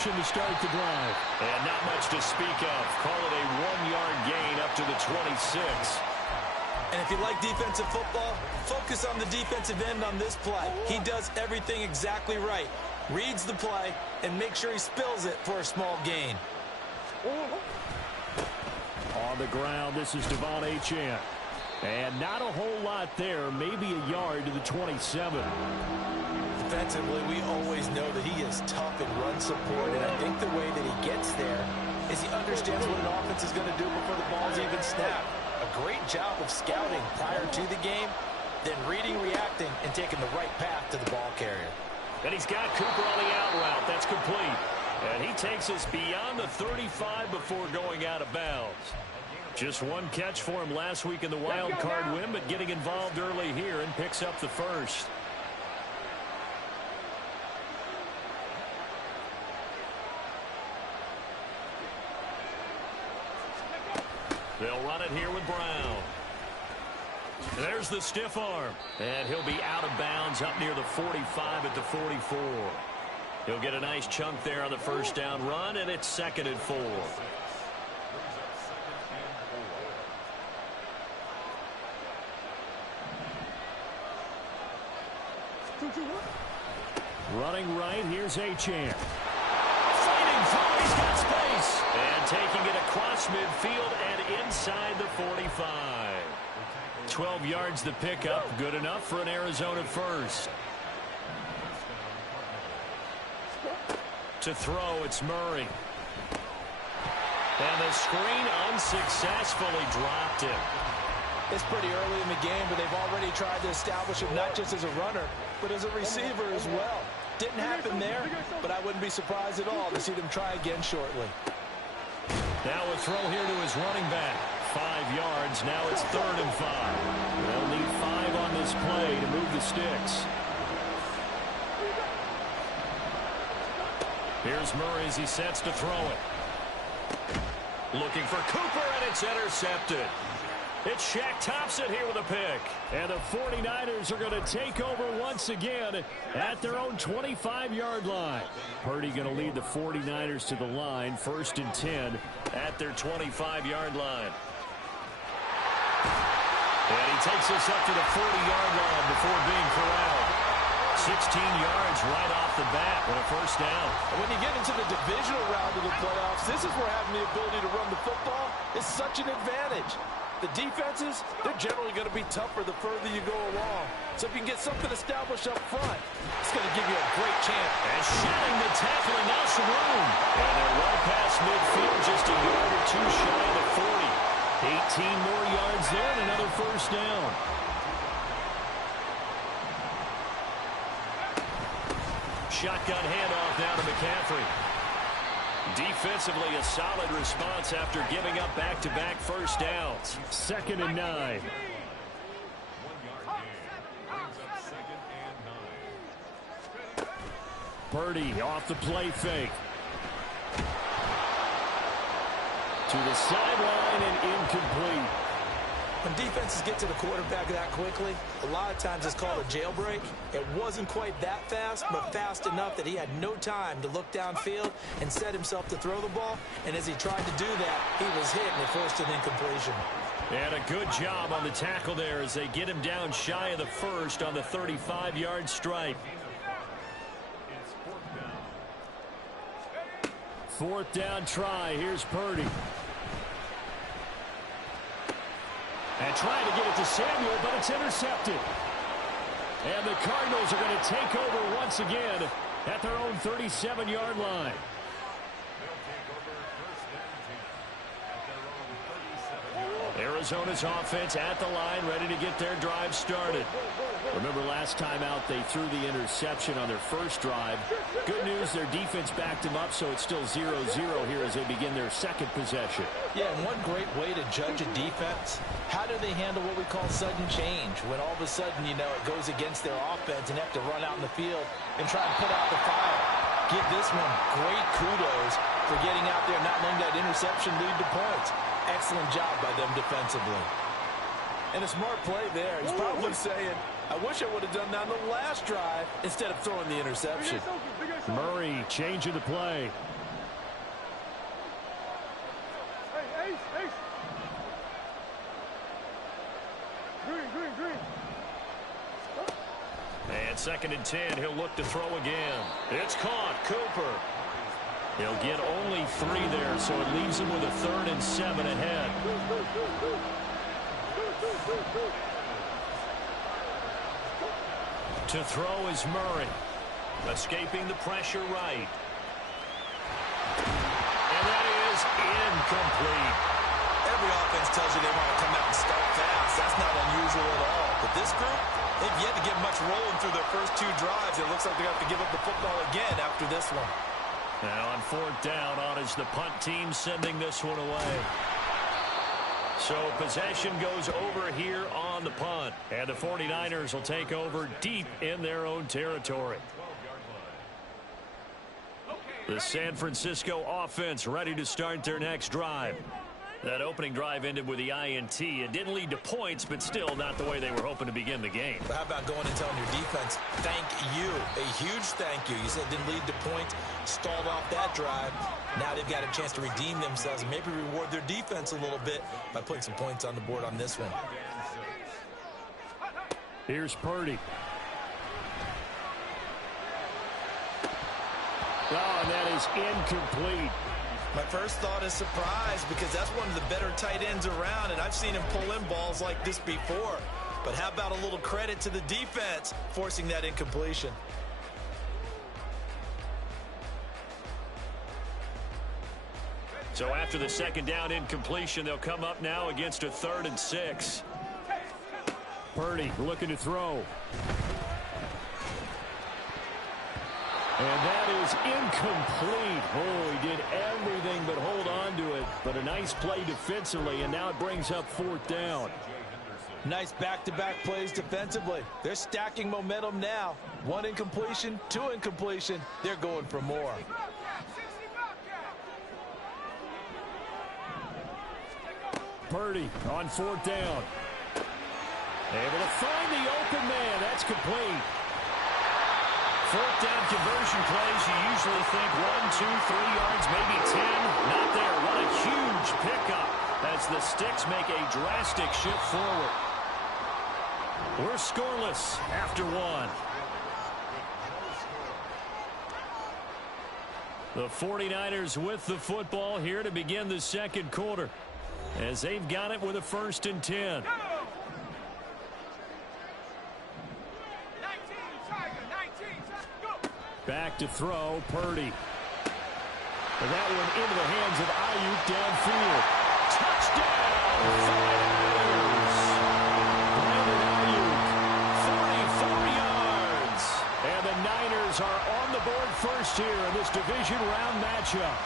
To start the drive. And not much to speak of. Call it a 1-yard gain up to the 26. And if you like defensive football, focus on the defensive end on this play. He does everything exactly right. Reads the play and makes sure he spills it for a small gain. On the ground, this is Devon Achane. And not a whole lot there, maybe a yard to the 27. Defensively, we always know that he is tough in run support, and I think the way that he gets there is he understands what an offense is going to do before the ball's even snapped. A great job of scouting prior to the game, then reading, reacting, and taking the right path to the ball carrier. And he's got Cooper on the out route. That's complete. And he takes us beyond the 35 before going out of bounds. Just one catch for him last week in the wild card win, but getting involved early here and picks up the first. They'll run it here with Brown. There's the stiff arm. And he'll be out of bounds up near the 45 at the 44. He'll get a nice chunk there on the first down run, and it's 2nd and 4. Running right, here's Achane. Fighting through, he's got space. And taking it across midfield and inside the 45. 12 yards the pickup, good enough for an Arizona first. To throw, it's Murray. And the screen unsuccessfully dropped him. It's pretty early in the game, but they've already tried to establish him not just as a runner, but as a receiver as well. Didn't happen there, but I wouldn't be surprised at all to see them try again shortly. Now a throw here to his running back. 5 yards, now it's 3rd and 5. They'll need 5 on this play to move the sticks. Here's Murray as he sets to throw it. Looking for Cooper, and it's intercepted. It's Shaq Thompson here with a pick. And the 49ers are going to take over once again at their own 25-yard line. Purdy going to lead the 49ers to the line, 1st and 10 at their 25-yard line. And he takes us up to the 40-yard line before being corralled. 16 yards right off the bat with a first down. And when you get into the divisional round of the playoffs, this is where having the ability to run the football is such an advantage. The defenses, they're generally going to be tougher the further you go along. So if you can get something established up front, it's going to give you a great chance. And shedding the tackle, and now some room. And they're right past midfield, just a yard or two shy of the 40. 18 more yards there and another first down. Shotgun handoff down to McCaffrey. Defensively, a solid response after giving up back-to-back first downs. 2nd and 9. Purdy off the play fake. To the sideline and incomplete. When defenses get to the quarterback that quickly, a lot of times it's called a jailbreak. It wasn't quite that fast, but fast enough that he had no time to look downfield and set himself to throw the ball. And as he tried to do that, he was hit and it forced an incompletion. And a good job on the tackle there as they get him down shy of the first on the 35-yard stripe. 4th down try. Here's Purdy. And trying to get it to Samuel, but it's intercepted. And the Cardinals are going to take over once again at their own 37-yard line. Arizona's offense at the line, ready to get their drive started. Remember last time out, they threw the interception on their first drive. Good news, their defense backed them up, so it's still 0-0 here as they begin their second possession. Yeah, and one great way to judge a defense, how do they handle what we call sudden change? When all of a sudden, you know, it goes against their offense and they have to run out in the field and try and put out the fire. Give this one great kudos for getting out there and not letting that interception lead to points. Excellent job by them defensively. And a smart play there. He's probably saying, I wish I would have done that on the last drive instead of throwing the interception. Murray changing the play. And 2nd and 10, he'll look to throw again. It's caught. Cooper. He'll get only 3 there, so it leaves him with a 3rd and 7 ahead. To throw is Murray. Escaping the pressure right. And that is incomplete. Every offense tells you they want to come out and start fast. That's not unusual at all. But this group, they've yet to get much rolling through their first 2 drives. It looks like they're going to have to give up the football again after this one. Now on 4th down, on is the punt team sending this one away. So possession goes over here on the punt. And the 49ers will take over deep in their own territory. The San Francisco offense ready to start their next drive. That opening drive ended with the INT. It didn't lead to points, but still not the way they were hoping to begin the game. But how about going and telling your defense, thank you, a huge thank you. You said it didn't lead to points, stalled off that drive. Now they've got a chance to redeem themselves and maybe reward their defense a little bit by putting some points on the board on this one. Here's Purdy. Oh, and that is incomplete. My first thought is surprise because that's one of the better tight ends around, and I've seen him pull in balls like this before. But how about a little credit to the defense forcing that incompletion? So after the 2nd down incompletion, they'll come up now against a 3rd and 6. Purdy looking to throw. And that is incomplete. Oh, he did everything but hold on to it. But a nice play defensively, and now it brings up 4th down. Nice back-to-back plays defensively. They're stacking momentum now. 1 incompletion, 2 incompletion. They're going for more. Purdy on 4th down. Able to find the open man. That's complete. 4th down conversion plays, you usually think 1, 2, 3 yards, maybe 10. Not there. What a huge pickup as the Sticks make a drastic shift forward. We're scoreless after 1. The 49ers with the football here to begin the 2nd quarter as they've got it with a 1st and 10. Back to throw, Purdy. And that one into the hands of Ayuk downfield. Touchdown, 49ers. Brandon Ayuk, 44 yards. And the Niners are on the board first here in this division round matchup.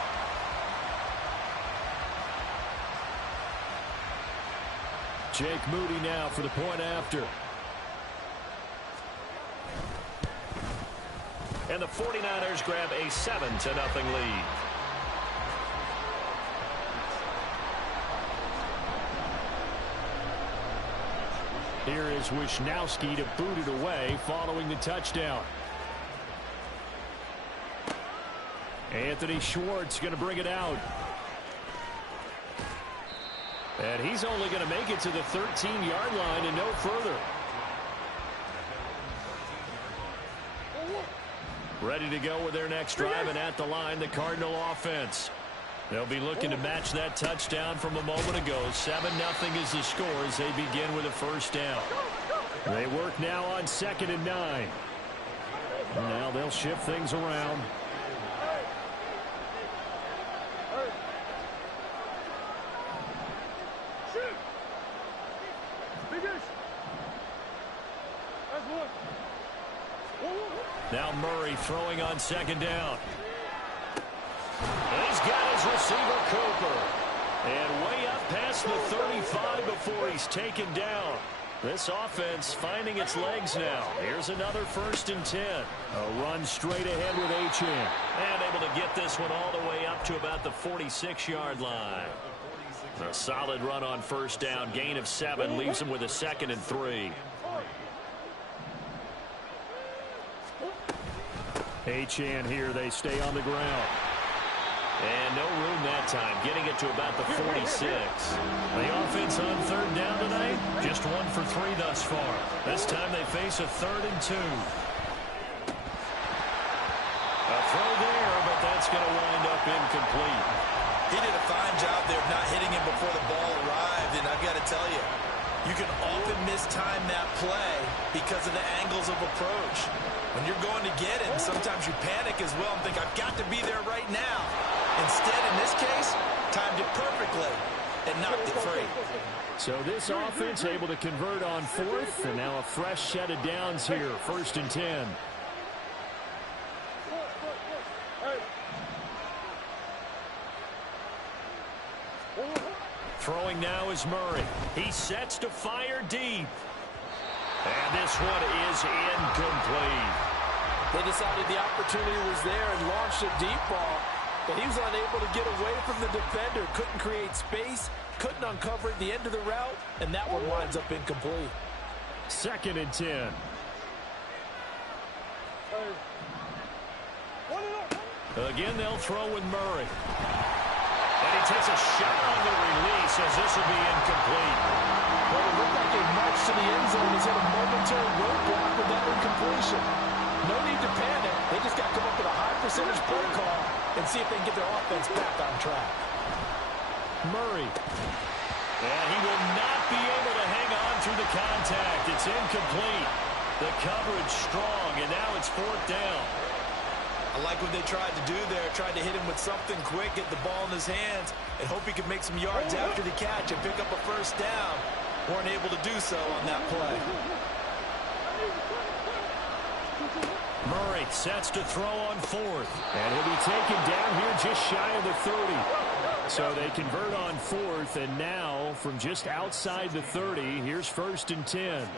Jake Moody now for the point after. And the 49ers grab a 7-0 lead. Here is Wisnowski to boot it away following the touchdown. Anthony Schwartz going to bring it out. And he's only going to make it to the 13-yard line and no further. Ready to go with their next drive, and at the line, the Cardinal offense. They'll be looking to match that touchdown from a moment ago. 7-0 is the score as they begin with a 1st down. They work now on 2nd and 9. Now they'll shift things around. Now Murray throwing on 2nd down. He's got his receiver, Cooper. And way up past the 35 before he's taken down. This offense finding its legs now. Here's another 1st and 10. A run straight ahead with Achane. And able to get this one all the way up to about the 46-yard line. A solid run on first down. Gain of 7 leaves them with a 2nd and 3. Achane here. They stay on the ground. And no room that time, getting it to about the 46. The offense on third down tonight, just 1 for 3 thus far. This time they face a 3rd and 2. A throw there, but that's going to wind up incomplete. He did a fine job there of not hitting him before the ball arrived, and I've got to tell you, you can often mistime that play because of the angles of approach. When you're going to get him, sometimes you panic as well and think, I've got to be there right now. Instead, in this case, timed it perfectly and knocked it free. So this offense able to convert on 4th, and now a fresh set of downs here, 1st and 10. Throwing now is Murray. He sets to fire deep. And this one is incomplete. They decided the opportunity was there and launched a deep ball, but he was unable to get away from the defender. Couldn't create space, couldn't uncover the end of the route, and that one winds up incomplete. 2nd and 10. Again, they'll throw with Murray. And he takes a shot on the release as this will be incomplete. Well, it looked like a march to the end zone. He's had a momentary roadblock with that incompletion. No need to panic. They just got to come up with a high percentage play call and see if they can get their offense back on track. Murray. And he will not be able to hang on through the contact. It's incomplete. The coverage strong, and now it's 4th down. I like what they tried to do there, tried to hit him with something quick, get the ball in his hands, and hope he could make some yards after the catch and pick up a first down. Weren't able to do so on that play. Murray sets to throw on 4th. And he'll be taken down here just shy of the 30. So they convert on 4th, and now from just outside the 30, here's 1st and 10.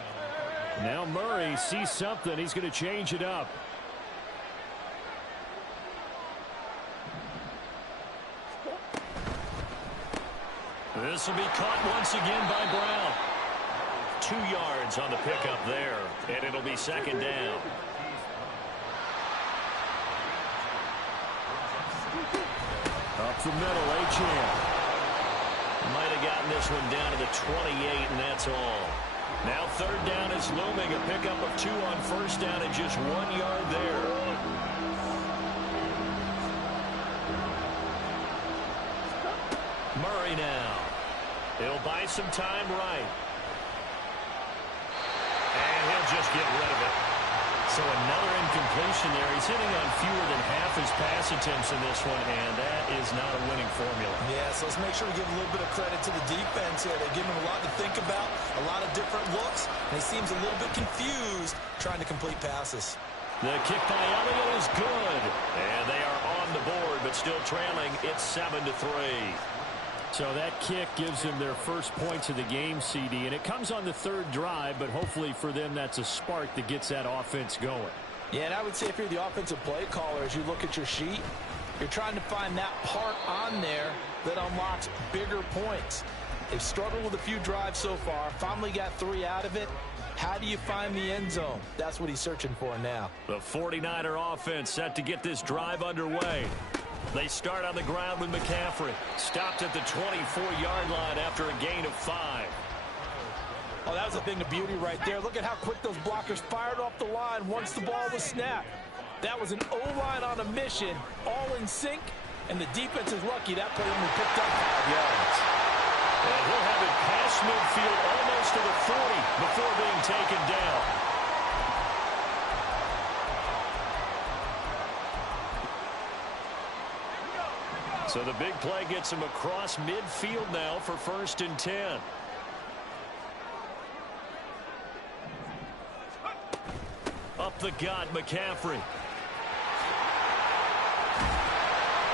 Now Murray sees something. He's going to change it up. This will be caught once again by Brown. 2 yards on the pickup there, and it'll be 2nd down. Up the middle, Achane. Might have gotten this one down to the 28, and that's all. Now 3rd down is looming. A pickup of 2 on first down and just 1 yard there. Murray now. He'll buy some time right. And he'll just get rid of it. So another incompletion there. He's hitting on fewer than half his pass attempts in this one, and that is not a winning formula. Yeah, so let's make sure we give a little bit of credit to the defense here. They're giving him a lot to think about, a lot of different looks, and he seems a little bit confused trying to complete passes. The kick by Elliott is good. And they are on the board, but still trailing. It's 7-3. So that kick gives them their first points of the game, CD, and it comes on the 3rd drive, but hopefully for them that's a spark that gets that offense going. Yeah, and I would say if you're the offensive play caller, as you look at your sheet, you're trying to find that part on there that unlocks bigger points. They've struggled with a few drives so far, finally got 3 out of it. How do you find the end zone? That's what he's searching for now. The 49er offense set to get this drive underway. They start on the ground with McCaffrey. Stopped at the 24-yard line after a gain of 5. Oh, that was a thing of beauty right there. Look at how quick those blockers fired off the line once the ball was snapped. That was an O-line on a mission, all in sync, and the defense is lucky that play only picked up 5 yards. And he'll have it past midfield almost to the 40 before being taken down. So the big play gets him across midfield now for 1st and 10. Up the gut, McCaffrey.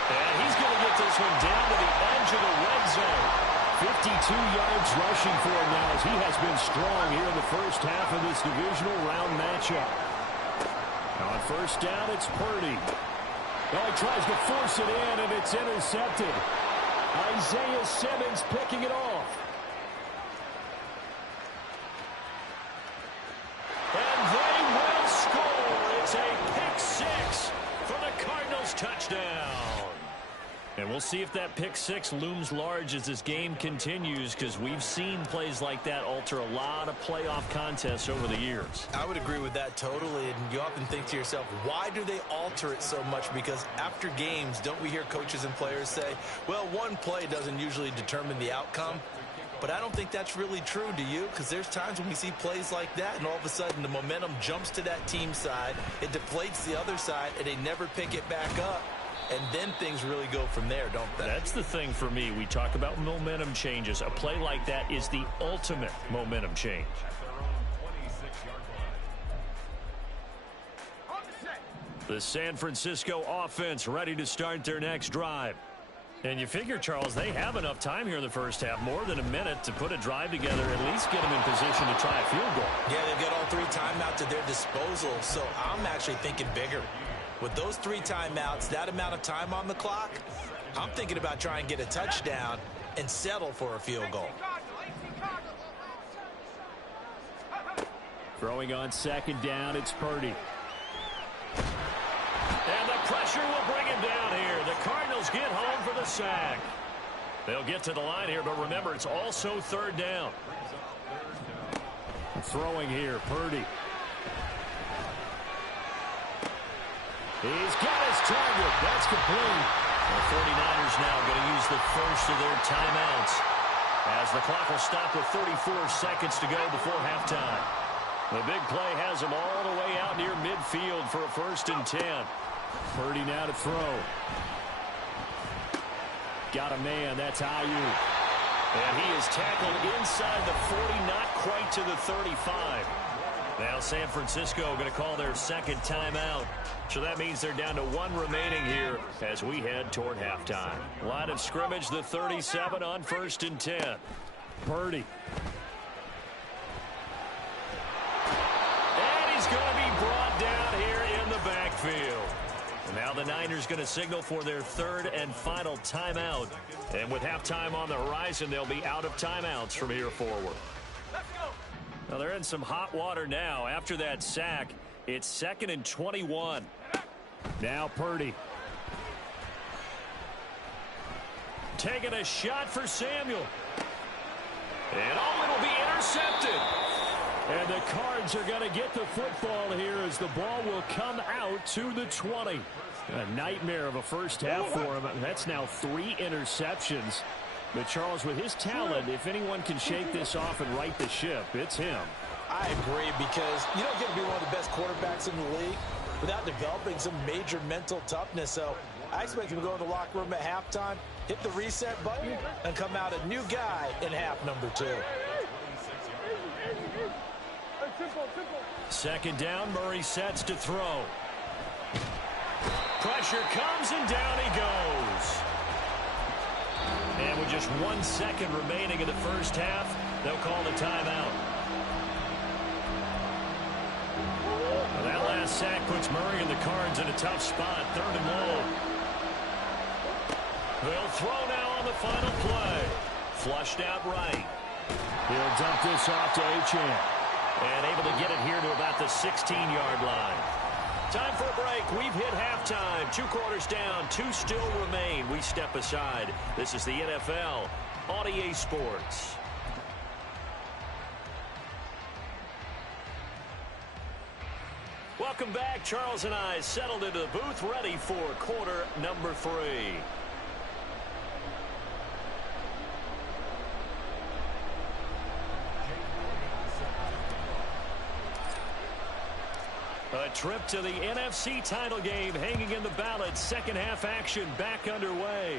And he's going to get this one down to the edge of the red zone. 52 yards rushing for him now as he has been strong here in the first half of this divisional round matchup. On first down, it's Purdy. Oh, he tries to force it in, and it's intercepted. Isaiah Simmons picking it off. And they will score. It's a pick six for the Cardinals touchdown. And we'll see if that pick six looms large as this game continues, because we've seen plays like that alter a lot of playoff contests over the years. I would agree with that totally, and you often think to yourself, why do they alter it so much? Because after games, don't we hear coaches and players say, well, one play doesn't usually determine the outcome? But I don't think that's really true, do you? Because there's times when we see plays like that, and all of a sudden the momentum jumps to that team side, it deflates the other side, and they never pick it back up. And then things really go from there, don't they? That's the thing for me. We talk about momentum changes. A play like that is the ultimate momentum change. The San Francisco offense ready to start their next drive. And you figure, Charles, they have enough time here in the first half, more than a minute, to put a drive together, at least get them in position to try a field goal. Yeah, they've got all three timeouts at their disposal, so I'm actually thinking bigger. With those three timeouts, that amount of time on the clock, I'm thinking about trying to get a touchdown and settle for a field goal. Throwing on second down, it's Purdy. And the pressure will bring him down here. The Cardinals get home for the sack. They'll get to the line here, but remember, it's also third down. Throwing here, Purdy. He's got his target. That's complete. The 49ers now going to use the first of their timeouts, as the clock will stop with 34 seconds to go before halftime. The big play has him all the way out near midfield for a 1st and 10. Purdy now to throw. Got a man. That's Ayuk. And he is tackled inside the 40, not quite to the 35. Now San Francisco going to call their second timeout. So that means they're down to one remaining here as we head toward halftime. Line of scrimmage, the 37 on 1st and 10. Purdy. And he's going to be brought down here in the backfield. And now the Niners going to signal for their third and final timeout. And with halftime on the horizon, they'll be out of timeouts from here forward. Now they're in some hot water now. After that sack, it's 2nd and 21. Now Purdy. Taking a shot for Samuel. And it'll be intercepted. And the Cards are going to get the football here as the ball will come out to the 20. A nightmare of a first half for him. That's now 3 interceptions. But Charles, with his talent, if anyone can shake this off and right the ship, it's him. I agree, because you don't get to be one of the best quarterbacks in the league without developing some major mental toughness. So I expect him to go in the locker room at halftime, hit the reset button, and come out a new guy in half number 2. 2nd down, Murray sets to throw. Pressure comes, and down he goes. And with just 1 second remaining in the first half, they'll call the timeout. Well, that last sack puts Murray and the Cards in a tough spot, 3rd and long. They'll throw now on the final play. Flushed out right. He'll dump this off to Achane. And able to get it here to about the 16-yard line. Time for a break. We've hit halftime. 2 quarters down. 2 still remain. We step aside. This is the NFL on EA Sports. Welcome back. Charles and I settled into the booth, ready for quarter number 3. A trip to the NFC title game hanging in the balance. Second half action back underway.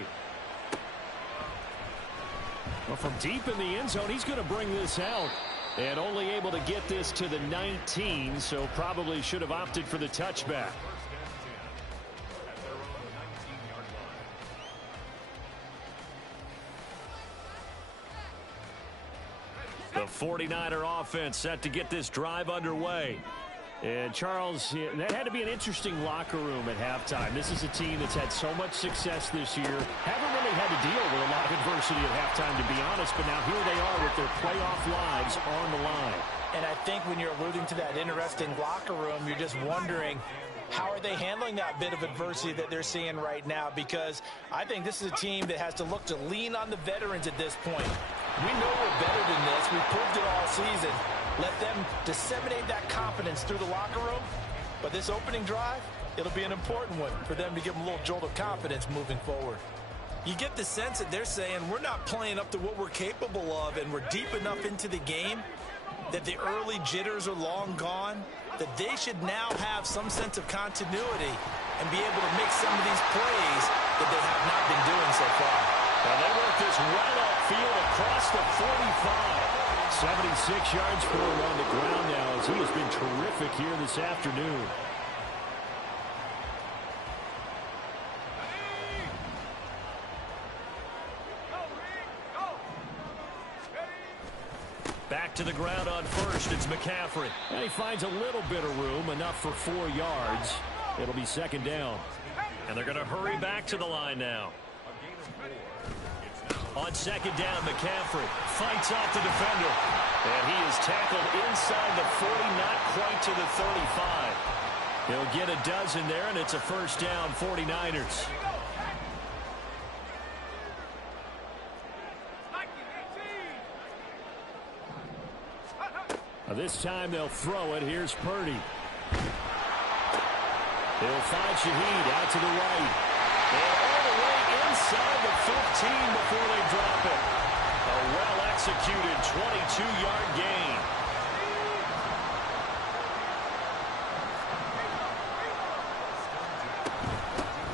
Well, from deep in the end zone, he's going to bring this out. And only able to get this to the 19, so probably should have opted for the touchback. The 49er offense set to get this drive underway. And, Charles, that had to be an interesting locker room at halftime. This is a team that's had so much success this year. Haven't really had to deal with a lot of adversity at halftime, to be honest. But now here they are with their playoff lives on the line. And I think when you're alluding to that interesting locker room, you're just wondering, how are they handling that bit of adversity that they're seeing right now? Because I think this is a team that has to look to lean on the veterans at this point. We know we're better than this. We've proved it all season. Let them disseminate that confidence through the locker room. But this opening drive, it'll be an important one for them to give them a little jolt of confidence moving forward. You get the sense that they're saying we're not playing up to what we're capable of, and we're deep enough into the game that the early jitters are long gone, that they should now have some sense of continuity and be able to make some of these plays that they have not been doing so far. And they work this well upfield across the 45. 76 yards for him on the ground now as he has been terrific here this afternoon. Back to the ground on first. It's McCaffrey. And he finds a little bit of room, enough for 4 yards. It'll be second down. And they're going to hurry back to the line now. On second down, McCaffrey fights off the defender. And he is tackled inside the 40, not quite to the 35. He'll get a dozen there, and it's a first down, 49ers. This time they'll throw it. Here's Purdy. He'll find Shaheed out to the right. And all the way inside the 15 before they drop it. A well-executed 22-yard gain.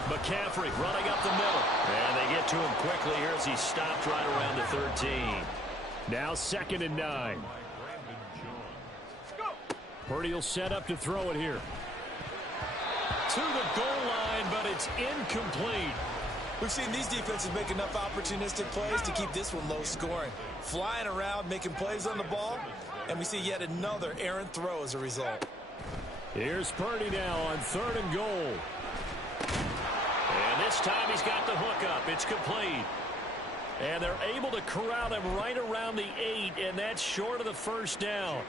McCaffrey running up the middle. And they get to him quickly here as he stopped right around the 13. Now 2nd and 9. Purdy will set up to throw it here. To the goal line, but it's incomplete. We've seen these defenses make enough opportunistic plays to keep this one low scoring. Flying around, making plays on the ball, and we see yet another errant throw as a result. Here's Purdy now on 3rd and goal. And this time he's got the hook up. It's complete. And they're able to corral him right around the 8, and that's short of the first down.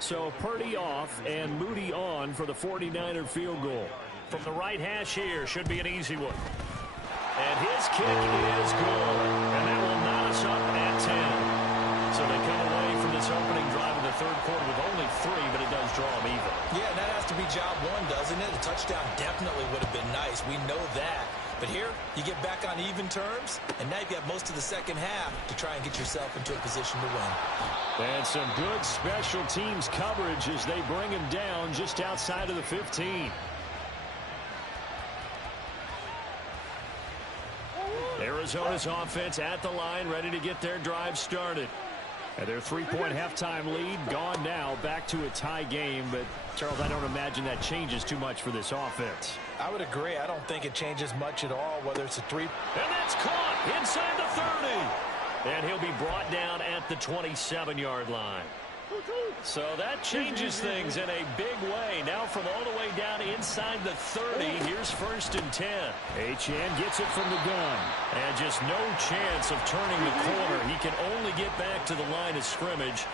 So Purdy off and Moody on for the 49er field goal. From the right hash here, should be an easy one. And his kick is good. And that will knot us up at 10. So they come away from this opening drive in the 3rd quarter with only 3, but it does draw them even. Yeah, that has to be job one, doesn't it? A touchdown definitely would have been nice. We know that. But here, you get back on even terms, and now you've got most of the second half to try and get yourself into a position to win. And some good special teams coverage as they bring him down just outside of the 15. Arizona's offense at the line, ready to get their drive started. And their 3-point halftime lead gone now, back to a tie game. But, Charles, I don't imagine that changes too much for this offense. I would agree. I don't think it changes much at all, whether it's a 3. And that's caught inside the 30. And he'll be brought down at the 27-yard line. So that changes things in a big way. Now from all the way down inside the 30, here's 1st and 10. Achane gets it from the gun. And just no chance of turning the corner. He can only get back to the line of scrimmage.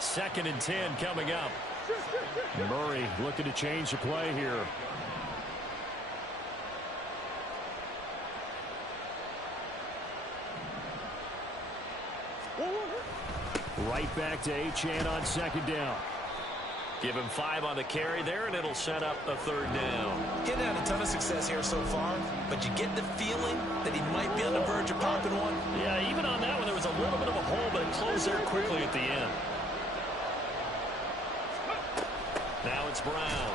2nd and 10 coming up. Murray looking to change the play here. Right back to Achane on 2nd down. Give him 5 on the carry there, and it'll set up a 3rd down. Getting had a ton of success here so far, but you get the feeling that he might be on the verge of popping one. Yeah, even on that one, there was a little bit of a hole, but it closed there quickly at the end. Now it's Brown.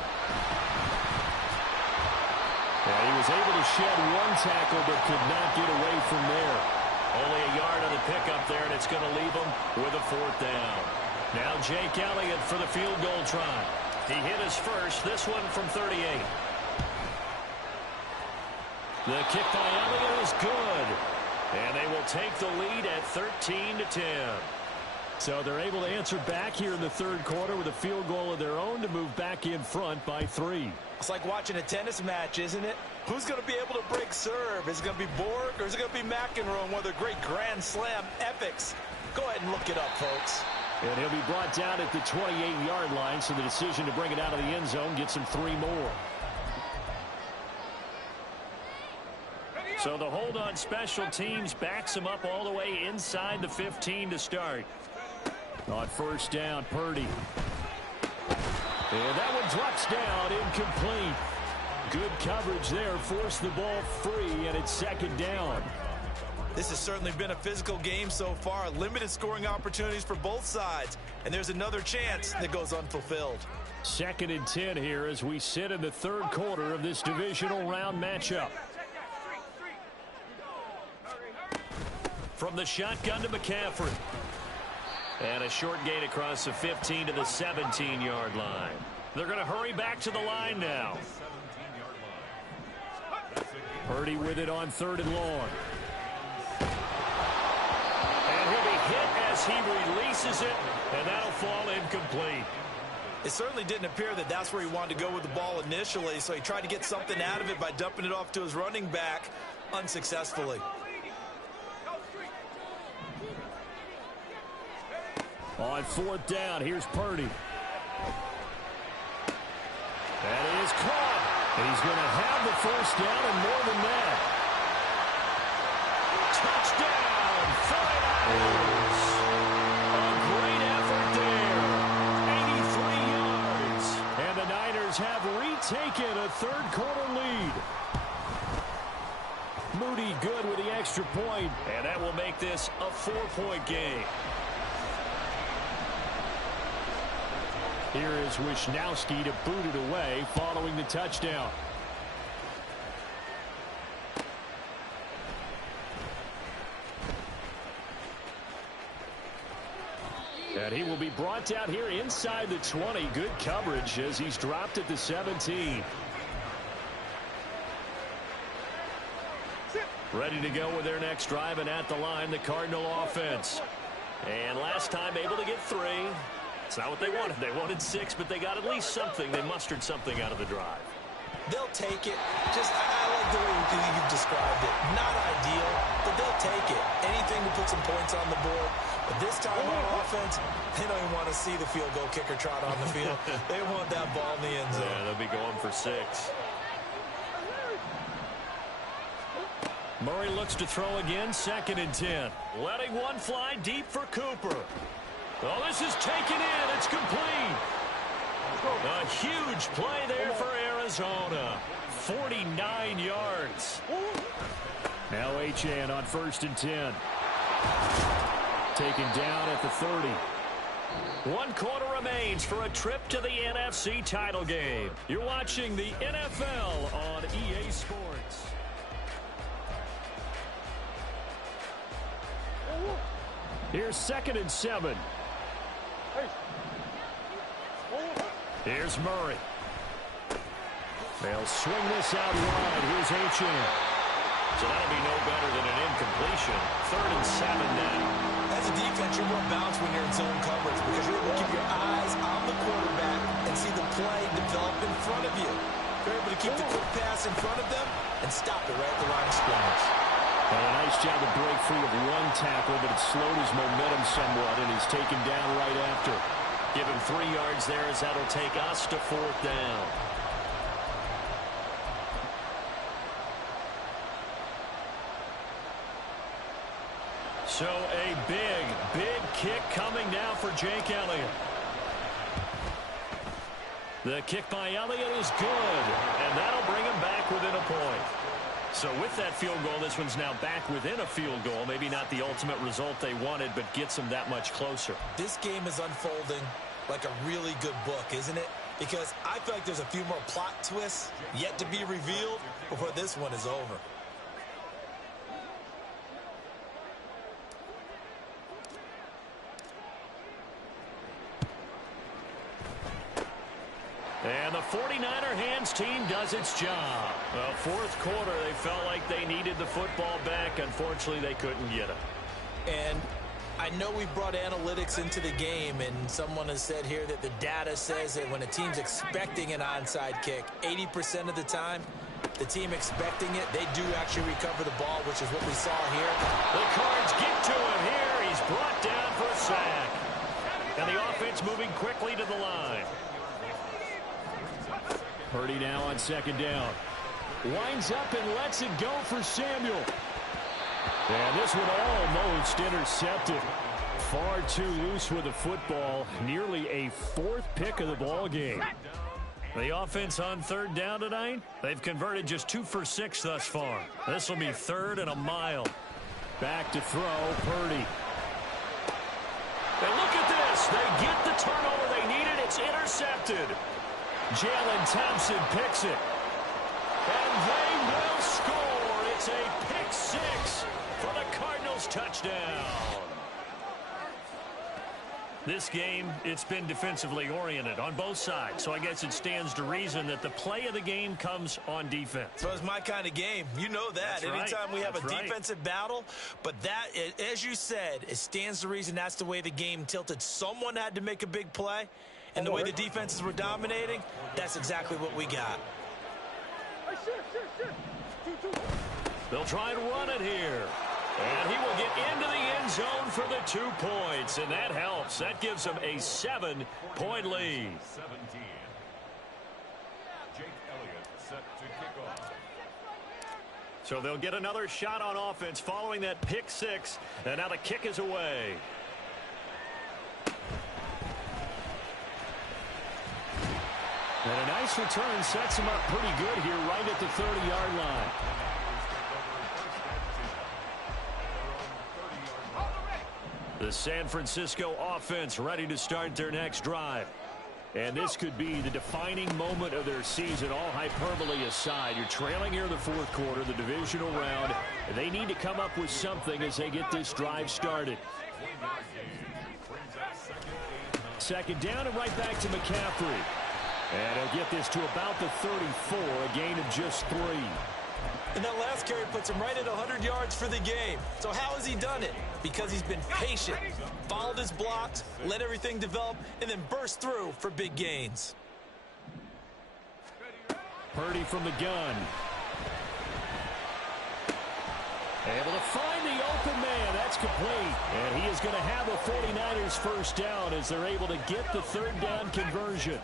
Yeah, he was able to shed one tackle, but could not get away from there. Only a yard on the pickup there, and it's going to leave him with a 4th down. Now Jake Elliott for the field goal try. He hit his first, this one from 38. The kick by Elliott is good. And they will take the lead at 13-10. So they're able to answer back here in the third quarter with a field goal of their own to move back in front by 3. It's like watching a tennis match, isn't it? Who's going to be able to break serve? Is it going to be Borg or is it going to be McEnroe? One of the great Grand Slam epics. Go ahead and look it up, folks. And he'll be brought down at the 28-yard line, so the decision to bring it out of the end zone gets him 3 more. So the hold on special teams backs him up all the way inside the 15 to start. On first down, Purdy. And that one drops down, incomplete. Good coverage there, forced the ball free, and it's second down. This has certainly been a physical game so far. Limited scoring opportunities for both sides. And there's another chance that goes unfulfilled. 2nd and 10 here as we sit in the third quarter of this divisional round matchup. From the shotgun to McCaffrey. And a short gain across the 15 to the 17-yard line. They're going to hurry back to the line now. Purdy with it on 3rd and long. And he'll be hit as he releases it, and that'll fall incomplete. It certainly didn't appear that that's where he wanted to go with the ball initially, so he tried to get something out of it by dumping it off to his running back unsuccessfully. On 4th down, here's Purdy. That is caught. And he's going to have the first down and more than that. Touchdown, 49ers. A great effort there. 83 yards. And the Niners have retaken a third quarter lead. Moody good with the extra point. And that will make this a 4-point game. Here is Wisnowski to boot it away following the touchdown. And he will be brought down here inside the 20. Good coverage as he's dropped at the 17. Ready to go with their next drive, and at the line, the Cardinal offense. And last time able to get 3. It's not what they wanted. They wanted 6, but they got at least something. They mustered something out of the drive. They'll take it. I like the way you've described it. Not ideal, but they'll take it. Anything to put some points on the board. But this time on offense, they don't even want to see the field goal kicker trot on the field. They want that ball in the end zone. Yeah, they'll be going for 6. Murray looks to throw again, 2nd and 10. Letting one fly deep for Cooper. Oh, this is taken in. It's complete. A huge play there for Arizona. 49 yards. Now Achane on 1st and 10. Taken down at the 30. 1 quarter remains for a trip to the NFC title game. You're watching the NFL on EA Sports. Here's 2nd and 7. Here's Murray. They'll swing this out wide. Here's Achane. So that'll be no better than an incompletion. 3rd and 7 now. As a defense, you're more balanced when you're in zone coverage because you're able to keep your eyes on the quarterback and see the play develop in front of you. You're able to keep the quick pass in front of them and stop it right at the line of scrimmage. And a nice job to break free of 1 tackle, but it slowed his momentum somewhat, and he's taken down right after. Give him 3 yards there as that'll take us to 4th down. So a big kick coming now for Jake Elliott. The kick by Elliott is good, and that'll bring him back within a point. So with that field goal, this one's now back within a field goal. Maybe not the ultimate result they wanted, but gets them that much closer. This game is unfolding like a really good book, isn't it? Because I feel like there's a few more plot twists yet to be revealed before this one is over. And the 49er hands team does its job. Well, 4th quarter, they felt like they needed the football back. Unfortunately, they couldn't get it. And I know we brought analytics into the game, and someone has said here that the data says that when a team's expecting an onside kick, 80% of the time, the team expecting it, they do actually recover the ball, which is what we saw here. The Cards get to him here. He's brought down for a sack. And the offense moving quickly to the line. Purdy now on second down. Winds up and lets it go for Samuel. And this one almost intercepted. Far too loose with the football. Nearly a fourth pick of the ball game. The offense on third down tonight, they've converted just 2 for 6 thus far. This will be 3rd and a mile. Back to throw, Purdy. And look at this. They get the turnover they needed. It's intercepted. Jalen Thompson picks it. And they will score. It's a pick 6 for the Cardinals touchdown. This game, it's been defensively oriented on both sides, so I guess it stands to reason that the play of the game comes on defense. So it's my kind of game. You know that. That's Anytime right. we have That's a right. defensive battle, but that, as you said, it stands to reason that's the way the game tilted. Someone had to make a big play, and the way the defenses were dominating, that's exactly what we got. They'll try and run it here. And he will get into the end zone for the 2 points, and that helps. That gives them a 7-point lead. 17. Jake Elliott set to kick off. So they'll get another shot on offense following that pick 6, and now the kick is away. And a nice return sets him up pretty good here right at the 30-yard line. The San Francisco offense ready to start their next drive. And this could be the defining moment of their season, all hyperbole aside. You're trailing here in the fourth quarter, the divisional round. They need to come up with something as they get this drive started. Second down and right back to McCaffrey. And he'll get this to about the 34, a gain of just 3. And that last carry puts him right at 100 yards for the game. So how has he done it? Because he's been patient, followed his blocks, let everything develop, and then burst through for big gains. Purdy from the gun. Able to find the open man. That's complete. And he is going to have a 49ers first down as they're able to get the third down conversion.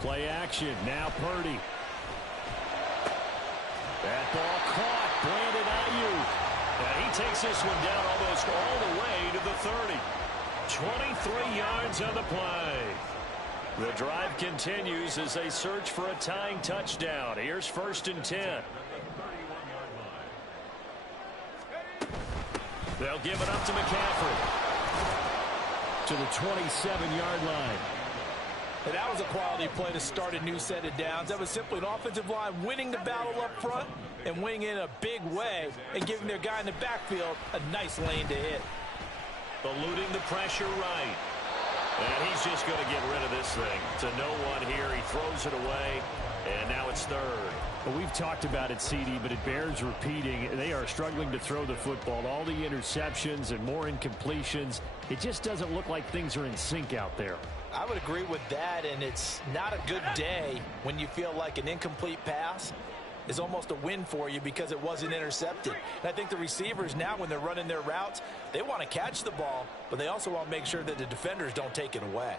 Play action. Now Purdy. That ball caught. Brandon Ayuk. And he takes this one down almost all the way to the 30. 23 yards on the play. The drive continues as they search for a tying touchdown. Here's 1st and 10. They'll give it up to McCaffrey. To the 27-yard line. And that was a quality play to start a new set of downs. That was simply an offensive line winning the battle up front and winning in a big way and giving their guy in the backfield a nice lane to hit. Eluding the pressure right. And he's just going to get rid of this thing. To no one here. He throws it away. And now it's 3rd. Well, we've talked about it, CD, but it bears repeating. They are struggling to throw the football. All the interceptions and more incompletions. It just doesn't look like things are in sync out there. I would agree with that, and it's not a good day when you feel like an incomplete pass is almost a win for you because it wasn't intercepted. And I think the receivers now, when they're running their routes, they want to catch the ball, but they also want to make sure that the defenders don't take it away.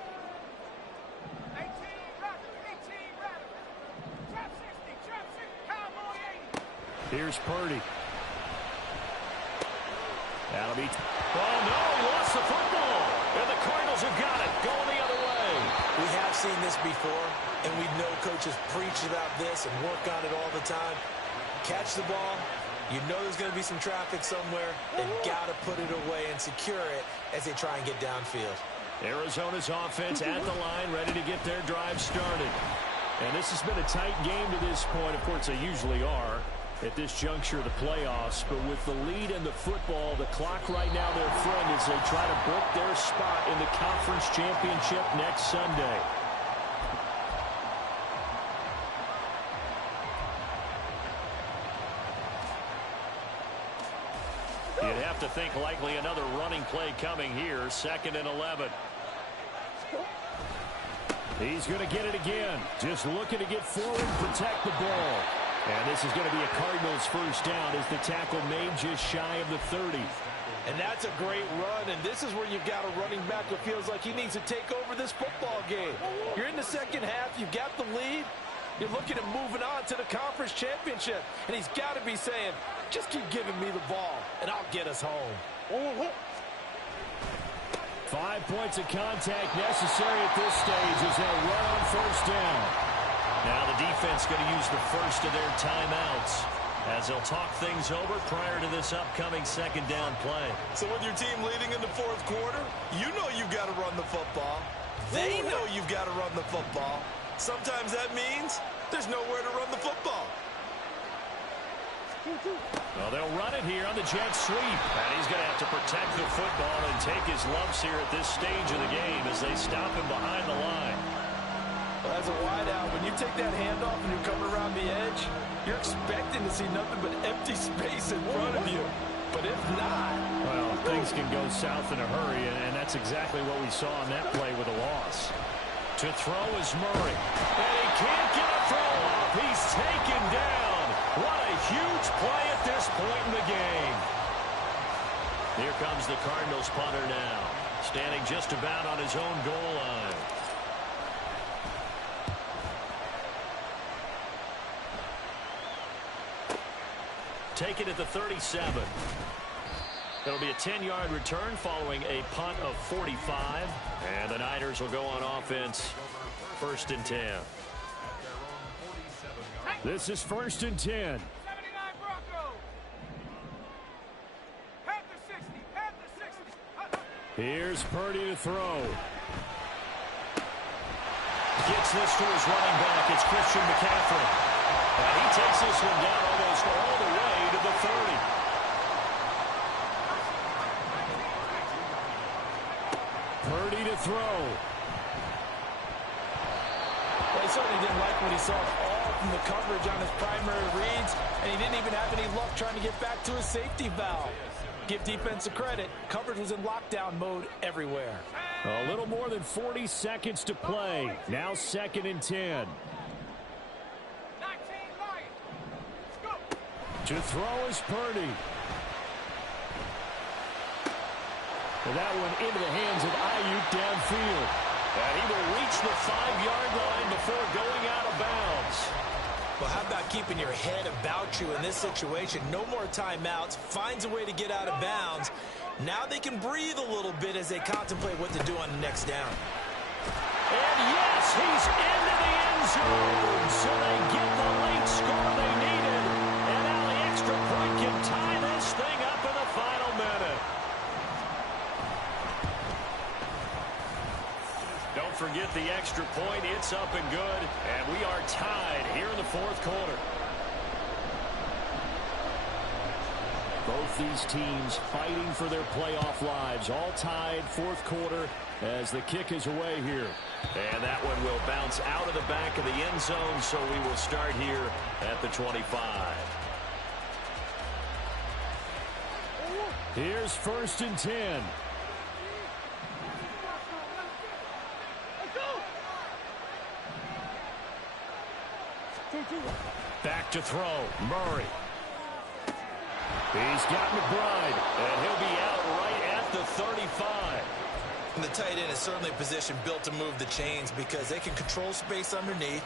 Here's Purdy. That'll be... Oh, no, he lost the football. And the Cardinals have got it. Going the other way. We have seen this before, and we know coaches preach about this and work on it all the time. Catch the ball. You know there's going to be some traffic somewhere. They've got to put it away and secure it as they try and get downfield. Arizona's offense at the line, ready to get their drive started. And this has been a tight game to this point. Of course, they usually are at this juncture of the playoffs. But with the lead in the football, the clock right now their friend as they try to book their spot in the conference championship next Sunday. You'd have to think likely another running play coming here, 2nd and 11. He's going to get it again. Just looking to get forward and protect the ball. And this is going to be a Cardinals first down as the tackle made just shy of the 30. And that's a great run, and this is where you've got a running back who feels like he needs to take over this football game. You're in the second half, you've got the lead, you're looking at moving on to the conference championship, and he's got to be saying, just keep giving me the ball, and I'll get us home. 5 points of contact necessary at this stage as they'll run on first down. Now the defense going to use the first of their timeouts as they'll talk things over prior to this upcoming 2nd down play. So with your team leading in the 4th quarter, you know you've got to run the football. They know you've got to run the football. Sometimes that means there's nowhere to run the football. Well, they'll run it here on the jet sweep. And he's going to have to protect the football and take his lumps here at this stage of the game as they stop him behind the line. Well, as a wideout, when you take that handoff and you're coming around the edge, you're expecting to see nothing but empty space in front of you. But if not... Well, things can go south in a hurry, and that's exactly what we saw on that play with a loss. To throw is Murray. And he can't get a throw off. He's taken down. What a huge play at this point in the game. Here comes the Cardinals punter now, standing just about on his own goal line. Take it at the 37. It'll be a 10-yard return following a punt of 45. And the Niners will go on offense, 1st and 10. This is 1st and 10. 79 Broncos. Panther 60. Panther 60. Here's Purdy to throw. Gets this to his running back. It's Christian McCaffrey. And he takes this one down almost all the way to the 30. Purdy to throw. Well, he certainly didn't like what he saw all from the coverage on his primary reads, and he didn't even have any luck trying to get back to his safety valve. Give defense a credit. Coverage was in lockdown mode everywhere. A little more than 40 seconds to play. Now 2nd and 10. 19 Lions. Let's go. To throw is Purdy. And that one into the hands of Ayuk downfield. And he will reach the 5-yard line before going out of bounds. Well, how about keeping your head about you in this situation? No more timeouts. Finds a way to get out of bounds. Now they can breathe a little bit as they contemplate what to do on the next down. And yes, he's into the end zone. So they get the late score they needed. And now the extra point can tie this thing up in the final minute. Don't forget the extra point. It's up and good. And we are tied here in the 4th quarter. Both these teams fighting for their playoff lives. All tied 4th quarter as the kick is away here. And that one will bounce out of the back of the end zone. So we will start here at the 25. Here's 1st and 10. Back to throw. Murray. He's got McBride. And he'll be out right at the 35. And the tight end is certainly a position built to move the chains because they can control space underneath.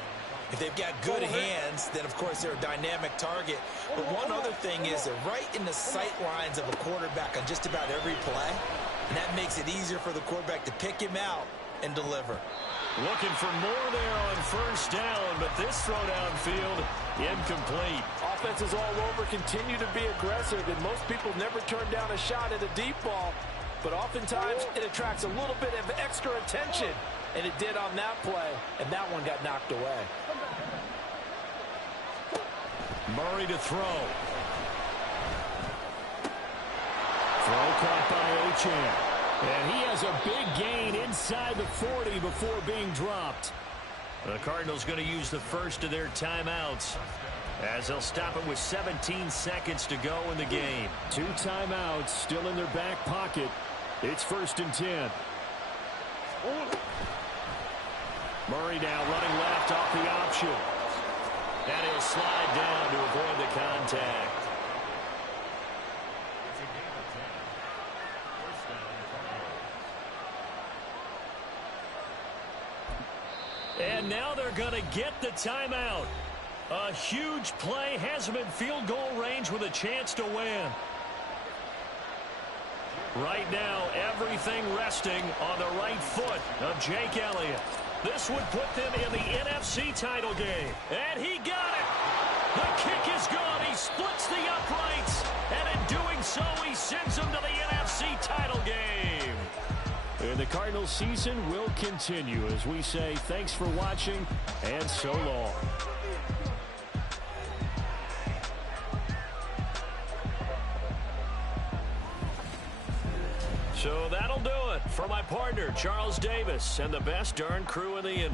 If they've got good hands, then, of course, they're a dynamic target. But one other thing is they're right in the sight lines of a quarterback on just about every play. And that makes it easier for the quarterback to pick him out and deliver. Looking for more there on first down, but this throw downfield incomplete. Offenses all over continue to be aggressive, and most people never turn down a shot at a deep ball. But oftentimes it attracts a little bit of extra attention, and it did on that play, and that one got knocked away. Murray to throw. Throw caught by Achane. And he has a big gain inside the 40 before being dropped. The Cardinals going to use the first of their timeouts as they'll stop it with 17 seconds to go in the game. 2 timeouts still in their back pocket. It's 1st and 10. Murray now running left off the option. And he'll slide down to avoid the contact. And now they're going to get the timeout. A huge play has them in field goal range with a chance to win. Right now, everything resting on the right foot of Jake Elliott. This would put them in the NFC title game. And he got it. The kick is good. He splits the uprights. And in doing so, he sends them to the NFC title game. And the Cardinals season will continue as we say thanks for watching and so long. So that'll do it for my partner, Charles Davis, and the best darn crew in the industry.